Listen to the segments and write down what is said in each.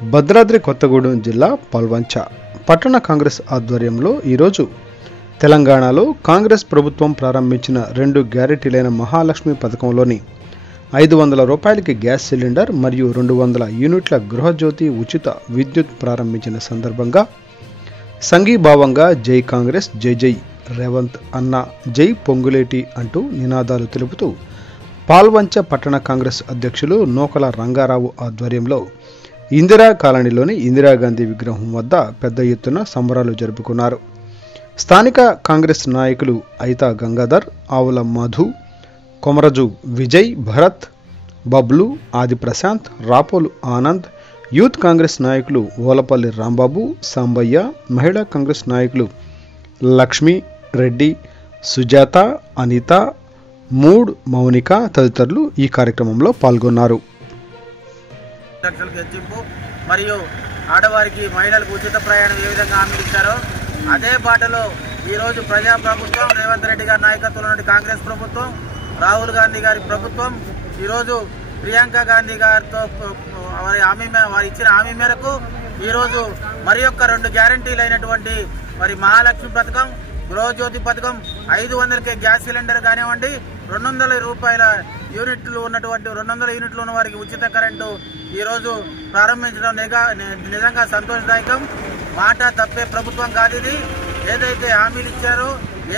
భద్రాద్రి కొత్తగూడెం జిల్లా పాల్వంచ పట్టణ కాంగ్రెస్ ఆధ్వర్యంలో ఈరోజు తెలంగాణలో కాంగ్రెస్ ప్రభుత్వం ప్రారంభించిన 2 గ్యారెంటీలైన మహాలక్ష్మి పథకంలోని 500 రూపాయలకి గ్యాస్ సిలిండర్ మరియు 200 యూనిట్ల గృహజ్యోతి ఉచిత విద్యుత్ ప్రారంభించిన సందర్భంగా సంఘీభావంగా జై కాంగ్రెస్ జై జై రేవంత్ అన్న జై పొంగులేటి అంటూ నినాదాలు తెలుపుతూ పాల్వంచ పట్టణ కాంగ్రెస్ అధ్యక్షులు నూకల రంగారావు ఆధ్వర్యంలో ఇందిరా కాలనీలోని ఇందిరాగాంధీ విగ్రహం వద్ద పెద్ద ఎత్తున సంబరాలు జరుపుకున్నారు. స్థానిక కాంగ్రెస్ నాయకులు ఐతా గంగాధర్, ఆవుల మధు, కొమరజు విజయ్, భరత్, బబ్లు, ఆది ప్రశాంత్, రాపోలు ఆనంద్, యూత్ కాంగ్రెస్ నాయకులు ఓలపల్లి రాంబాబు, సాంబయ్య, మహిళా కాంగ్రెస్ నాయకులు లక్ష్మి రెడ్డి, సుజాత, అనిత, మూడ్, మౌనిక తదితరులు ఈ కార్యక్రమంలో పాల్గొన్నారు. మరియు ఆడవారికి మహిళలకు ఉచిత ప్రయాణం ఏ విధంగా హామీ ఇచ్చారో అదే బాటలో ఈరోజు ప్రజాప్రభుత్వం రేవంత్ రెడ్డి గారి నాయకత్వంలోని కాంగ్రెస్ ప్రభుత్వం, రాహుల్ గాంధీ గారి ప్రభుత్వం ఈరోజు ప్రియాంక గాంధీ గారితో వారు ఇచ్చిన హామీ మేరకు ఈరోజు మరి యొక్క 2 గ్యారంటీలు అయినటువంటి మరి మహాలక్ష్మి పథకం, గృహజ్యోతి పథకం, 500కే గ్యాస్ సిలిండర్ కానివ్వండి, 200 రూపాయల యూనిట్లు ఉన్నటువంటి 200 యూనిట్లు ఉన్న వారికి ఉచిత కరెంటు ఈరోజు ప్రారంభించడం నిజంగా సంతోషదాయకం. మాట తప్పే ప్రభుత్వం కాదు ఇది. ఏదైతే హామీలు ఇచ్చారో,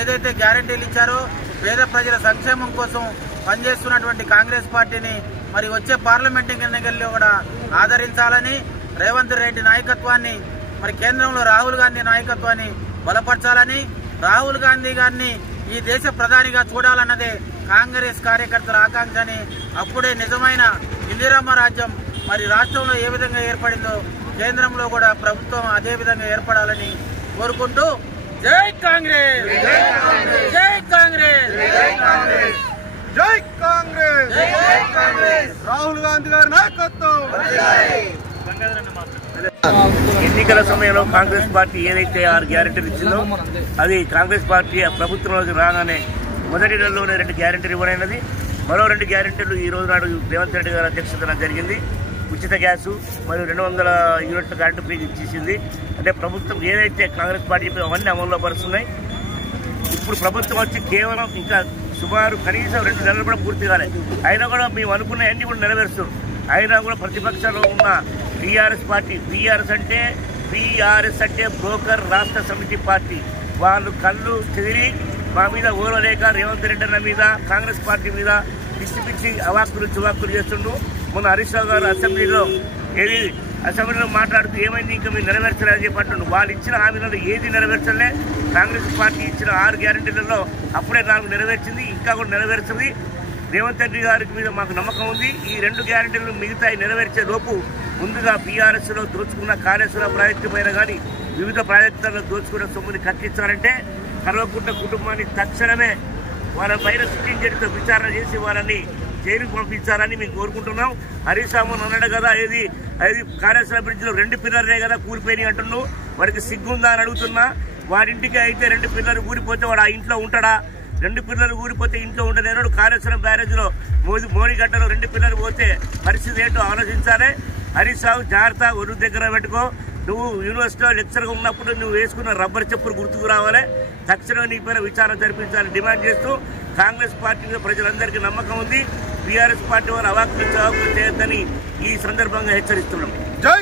ఏదైతే గ్యారంటీలు ఇచ్చారో పేద ప్రజల సంక్షేమం కోసం పనిచేస్తున్నటువంటి కాంగ్రెస్ పార్టీని మరి వచ్చే పార్లమెంట్ ఎన్నికల్లో కూడా ఆదరించాలని, రేవంత్ రెడ్డి నాయకత్వాన్ని మరి కేంద్రంలో రాహుల్ గాంధీ నాయకత్వాన్ని బలపరచాలని, రాహుల్ గాంధీ గారిని ఈ దేశ ప్రధానిగా చూడాలన్నదే కాంగ్రెస్ కార్యకర్తల ఆకాంక్షని. అప్పుడే నిజమైన ఇందిరమ్మ రాజ్యం మరి రాష్ట్రంలో ఏ విధంగా ఏర్పడిందో కేంద్రంలో కూడా ప్రభుత్వం అదే విధంగా ఏర్పడాలని కోరుకుంటూ జై కాంగ్రెస్, జై కాంగ్రెస్, జై కాంగ్రెస్, జై కాంగ్రెస్, రాహుల్ గాంధీ గారి నాయకత్వం. ఎన్నికల సమయంలో కాంగ్రెస్ పార్టీ ఏదైతే 6 గ్యారెంటీలు ఇచ్చిందో అది కాంగ్రెస్ పార్టీ ప్రభుత్వంలోకి రాగానే మొదటి నెలలోనే 2 గ్యారెంటీలు ఇవ్వనైనది. మరో 2 గ్యారెంటీలు ఈ రోజు నాడు రేవంత్ రెడ్డి గారి అధ్యక్షతన జరిగింది. ఉచిత గ్యాసు మరియు 200 యూనిట్ల కరెంటు ఫ్రీ ఇచ్చేసింది. అంటే ప్రభుత్వం ఏదైతే కాంగ్రెస్ పార్టీ చెప్పిన అవన్నీ అమల్లో పరుస్తున్నాయి. ఇప్పుడు ప్రభుత్వం వచ్చి కేవలం ఇంకా సుమారు కనీసం 2 నెలలు కూడా పూర్తి కాలేదు. అయినా కూడా మేము అనుకున్న అన్ని కూడా నెరవేరుస్తారు. అయినా కూడా ప్రతిపక్షంలో ఉన్న బీఆర్ఎస్ పార్టీ, బీఆర్ఎస్ అంటే బ్రోకర్ రాష్ట్ర సమితి పార్టీ, వాళ్ళు కళ్ళు చెదిరి మా మీద ఓరలేక రేవంత్ రెడ్డి అన్న మీద, కాంగ్రెస్ పార్టీ మీద పిచ్చి అవాక్కులు చువాక్కులు చేస్తుండ్రు. మొన్న హరీష్ రావు గారు అసెంబ్లీలో మాట్లాడుతూ ఏమైంది ఇంకా మీరు నెరవేర్చలేదని చెప్పంటుండ్రు. వాళ్ళు ఇచ్చిన హామీలలో ఏది నెరవేర్చలే. కాంగ్రెస్ పార్టీ ఇచ్చిన 6 గ్యారెంటీలలో అప్పుడే 4 నెరవేర్చింది, ఇంకా కూడా నెరవేర్చింది. రేవంత్ రెడ్డి గారికి మీద మాకు నమ్మకం ఉంది. ఈ 2 గ్యారెంటీలు మిగతా నెరవేర్చే లోపు ముందుగా బీఆర్ఎస్లో దోచుకున్న కాళేశ్వర ప్రాజెక్టు పైన కానీ వివిధ ప్రాజెక్టులలో దోచుకున్న సొమ్ముని కక్కించాలంటే కల్వకుంట్ల కుటుంబాన్ని తక్షణమే వాళ్ళ పైన సిట్టింగ్ జడ్జితో విచారణ చేసి వాళ్ళని జైలుకు పంపించాలని మేము కోరుకుంటున్నాం. హరీష్ రావు అన్నాడు కదా, ఏది కాళేశ్వర బ్రిడ్జ్లో 2 పిల్లర్లే కదా కూలిపోయినాయి అంటున్నావు. వాడికి సిగ్గుందా అని అడుగుతున్నా. వాడింటికి అయితే 2 పిల్లలు ఊరిపోతే వాడు ఆ ఇంట్లో ఉంటాడా? 2 పిల్లలు ఊరిపోతే ఇంట్లో ఉండలేనాడు. కాళేశ్వరం బ్యారేజ్లో మోనిగడ్డలో 2 పిల్లలు పోతే పరిస్థితి ఏంటో ఆలోచించాలి. హరీష్ రావు జాగ్రత్త, ఒరు దగ్గర పెట్టుకో. నువ్వు యూనివర్సిటీలో లెక్చర్గా ఉన్నప్పుడు నువ్వు వేసుకున్న రబ్బర్ చెప్పులు గుర్తుకు రావాలి. తక్షణమే నీ పైన విచారణ జరిపించాలని డిమాండ్ చేస్తూ కాంగ్రెస్ పార్టీ మీద ప్రజలందరికీ నమ్మకం ఉంది. బీఆర్ఎస్ పార్టీ వారు అవాక్కులు చవాకులు చేయొద్దని ఈ సందర్భంగా హెచ్చరిస్తున్నాం. జై